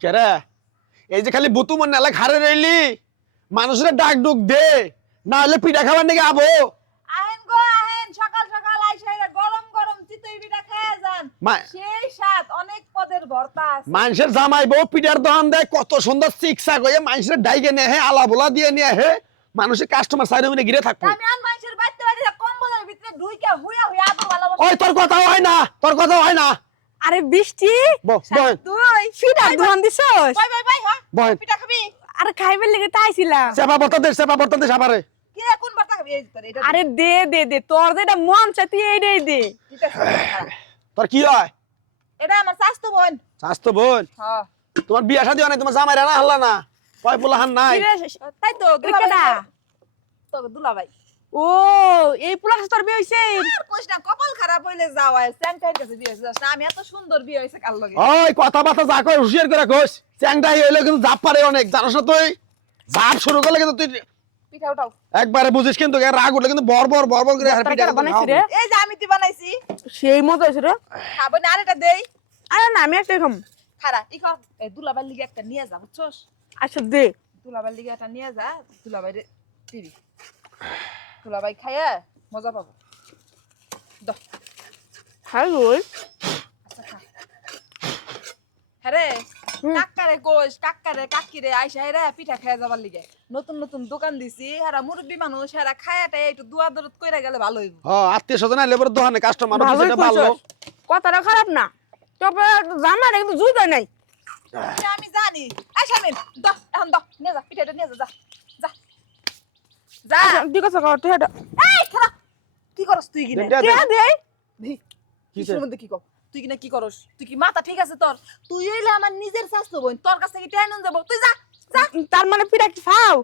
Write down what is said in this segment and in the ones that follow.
কেরে এই যে খালি বুতু মন নালা ঘাড়ে রইলি মানুষের ডাক ডুক দে না হলে পিঠা খাবার নাকি আবো আহেন গো আহেন সকাল সকাল আইসা গরম গরম চিতই পিঠা খায়া যান সেই স্বাদ অনেক পদের ভর্তা আছে মানুষের জামাই বউ পিঠার দোকান দেয় কত সুন্দর চিকসা কইয়ে মানুষের ডাইকে নিয়ে হে আলা বোলা দিয়ে নিয়ে হে মানুষের কাস্টমার সাইড মিনে ঘিরে থাকবো আমি আন মানুষের বাইতে বাইতে কম্বলের ভিতরে ঢুইকা হুইয়া হুইয়া আদর ভালোবাসা ওই তোর কথা হয় না তোর কথা হয় না আরে বৃষ্টি বল তুই পিঠা ধোয়ান দিছস বাই বাই বাই হ্যাঁ বল পিঠা খাবি আরে খাইবার লেগে তাইছিলাম সেবা বর্তন দে সাবারে কি রে কোন ভর্তা খাবি এই তোর এটা আরে দে দে দে তোর যেটা মন চাই তুই এইটাই দে তোর কি হয় এটা আমার স্বাস্থ্য বোন স্বাস্থ্য বোন হ্যাঁ তোমার বিয়া শাদী হয় না তোমার জামাই রানা হল্লা না কয় পোলা হান নাই তাই তো কেডা তো দুলাভাই ও এই পুলার তোর বিয়ে হইছে আর কইস না কপাল খারাপ হইলে যাওয়ায় স্যাংটাইর কাছে বিয়ে হইছে না আমি এত সুন্দর বিয়ে হইছে কাল লগে ওই কথা বার্তা যা কয় হুঁশিয়ার করে কইস চ্যাংটাই হইলে কিন্তু জাপ পারে অনেক জানোস না তুই জাপ শুরু করলে কিন্তু তুই পিঠা উঠাও একবারে বুঝিস কিন্তু রাগ উঠলে কিন্তু বর করে আর পিঠা বানাইছি রে এই যে আমি তি বানাইছি সেই মজা হইছে রে খাবো না আরেকটা দেই আরে না আমি একটাই খাম খারা ই কর এই দুলাভাইর লিগে একটা নিয়ে যা বুঝছস আচ্ছা দে দুলাভাইর লিগে একটা নিয়ে যা দুলাভাই দিবি দুলাভাই খাইয়া মজা পাবো দ হ্যালো আচ্ছা খা হ্যাঁ কাকারে কোষ কাকারে কাকিরে আইসা হেরা পিঠা খাইয়া যাবার লিগে নতুন নতুন দোকান দিছি হেরা মুরব্বী মানুষ হেরা খায়াটা একটু দুয়া দরদ কইরা গেলে ভালো হইব হ্যাঁ আত্মীয় স্বজন আইলে পরে দোকানে কাস্টমার ভালোই সেটা ভালো কইছস কথাটা খারাপ না তবে জামাটা কিন্তু জুই দেয় নাই আমি জানি এই শামিন দ এখন দ নিয়ে যা পিঠাটা নিয়ে যা যা যা যা আচ্ছা, ঠিক আছে কাও টেহাটা এই খারাপ কি করস তুই কিনে দেন, দেন। টেহা দে কিসের মধ্যে কি কর তুই কিনা কি করস তুই কি মাথা ঠিক আছে তোর তুই হইলে আমার নিজের স্বাস্থ্য বোন তোর কাছ থেকে টেনে যাবো তুই যা যা তার মানে পিঠা কি ফাও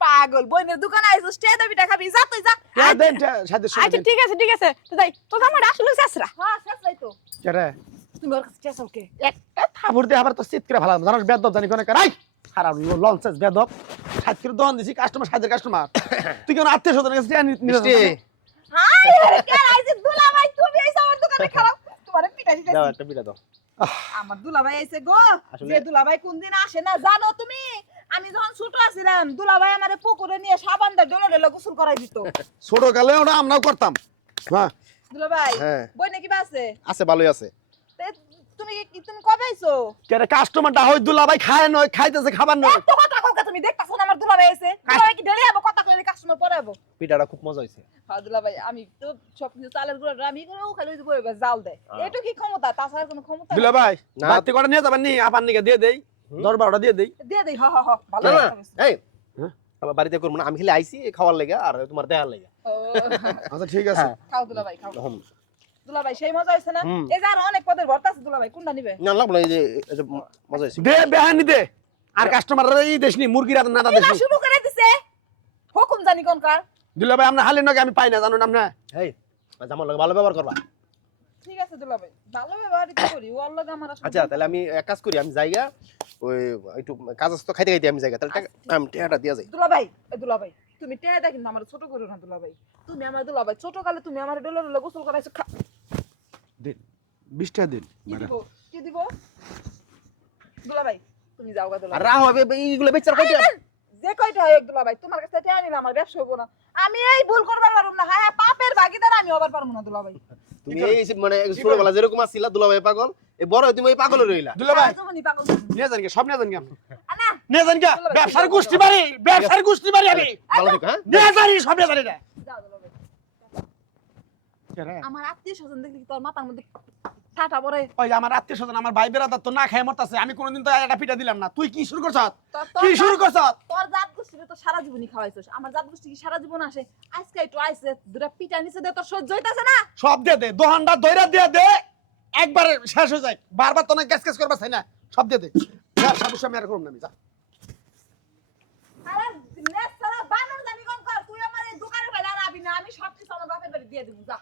পাগল বোনের দোকানে আইছিস টেনে দেবি টাকা খাবি যা তুই যা দেন সাথে আচ্ছা ঠিক আছে তো যাই তো জামাটা আসলে শেষরা হ্যাঁ শেষ নাই তো কেরে তুমি ওর কাছে চেঁচাও কে একটা থাবুর দিয়ে আবার তো চিত করে ভালো জানোস বেদব জানি কোনে রাই খারাপ লঞ্চেস বেদব সাত করে দোকান দিছি কাস্টমার সাদের কাস্টমার তুই কেন আত্মীয় স্বজনের কাছে মিষ্টি হাই আরে কে আইছে দুলাভাই তুমি আইছো আমার দোকানে খারাপ তোমারে পিটা দাও দিতেছি একটা পিঠা দাও আমার দুলাভাই আইছে গো আসলে- যে দুলাভাই কোন দিন আসে না জানো তুমি আমি যখন ছোট আছিলাম দুলাভাই আমারে পুকুরে নিয়ে সাবান দিয়ে ডলে ডলে গোসল করাই দিত ছোট কালে ওটা আমরাও করতাম হ্যাঁ দুলাভাই হ্যাঁ। বই নাকি বা আছে আছে ভালোই আছে তে তুমি কবে আইছো কেরে কাস্টমারটা হয় দুলা ভাই খায় নয় খাইতেছে খাবার নয় এত কথা কও তুমি দেখতাছো না আমার দুলাভাই আইছে দুলাভাই কি ডেলি আবো কথা কইলে কাস্টমার পরে আবো পিঠাটা খুব মজা হয়েছে হ্যাঁ দুলাভাই আমি তো সব কিছু চালের গুঁড়া আমি করে ও খালি বই জাল দেয় এটু কি ক্ষমতা তাছাড়া কোনো ক্ষমতা দুলা ভাই না। বাড়তি কটা নিয়ে যাবেন নি আপার নিকে দিয়ে দেই 10-12টা দিয়ে দেই দিয়ে দেই হ হ হ ভালো না না কথা কইছো। এই হ্যাঁ? আমার বাড়িতে করবো না আমি খালি আইছি খাওয়ার লেগে আর তোমার দেখার লেগে ও, আচ্ছা ঠিক আছে হ্যাঁ। খাও দুলাভাই খাও হুম। দুলাভাই সেই মজা হইছে না হুম। এই যে আর অনেক পদের ভর্তা আছে দুলাভাই কোনটা নিবে না লাগবো না এই যে মজা হয়েছে দে বেহানি দে আর কাস্টমার এই দেশনি মুরগি রাত না এলা দেশনি শুরু করে দিছে হুকুম জানি কোন কার দুলা ভাই আমরা হালি নকে আমি পাই না জানুন আপনি এই আমার লগে ভালো ব্যবহার করবা ঠিক আছে দুলাভাই ভালো ব্যবহারই তো করি ওর লগে আমার আসলে আচ্ছা তাহলে আমি এক কাজ করি আমি জায়গা ওই একটু কাজ আছে তো খাইতে খাইতে আমি জায়গা তাহলে আমি টাকাটা দিয়া যাই দুলাভাই এই দুলাভাই তুমি টেয়া দেখেন আমার ছোট করো না দুলাভাই তুমি আমার দুলাভাই ছোট কালে তুমি আমার ডলে ডলে গোসল করাইছো দিন 20 টাকা দিন কি দিব দুলাভাই তুমি যাও গা আর দুলাভাই রাহ হবে এইগুলো বেচার কইতে যে কয়টা হয় দুলাভাই তোমার কাছে টেয়া নিলে আমার ব্যবসা হবো না আমি এই ভুল করবার পারবো না হ্যাঁ পাপের ভাগিদার আমি হবার পারবো না দুলাভাই তুমি এই মানে ছোটবেলা যেরকম আসছিলা দুলাভাই পাগল এই বড় হয়ে তুমি এই পাগল রইলা দুলা ভাই তুমি পাগল নিয়ে যান কে সব নিয়ে যান কে আনা নিয়ে যান কে ব্যবসার গোষ্ঠী বাড়ি ব্যবসার গোষ্ঠী বাড়ি আমি ভালো থেকো হ্যাঁ নিয়ে যান সব নিয়ে যান এটা যাও দুলাভাই কেরে আমার আত্মীয় স্বজন দেখলি কি তোর মাথার মধ্যে ঠাটা পড়ে ওই আমার আত্মীয় স্বজন আমার ভাই বেরাদার তো না খায় মরতাছে আমি কোনোদিন তো একটা পিঠা দিলাম না তুই কি শুরু করছস কি শুরু করছস তোর জাত গোষ্ঠীতে তো সারা জীবনই খাওয়াইছস আমার জাত গোষ্ঠী কি সারা জীবন আসে আজকে একটু আইছে দুটা পিঠা নিচে দে তোর সহ্য হইতাছে না সব দিয়ে দে দোহানটা দইরা দিয়ে দে একবারে শেষ হয়ে যায় বারবার তো না গ্যাস গ্যাস করবা চাই না সব দিয়ে দে ব্যবসা বুসা আমি আর করব না আমি যা আরে নেস সারা বানর জানি কোন কর তুই আমার এই দোকানে ফেলা রাবি না আমি সব কিছু আমার বাপের বাড়ি দিয়ে দেব যা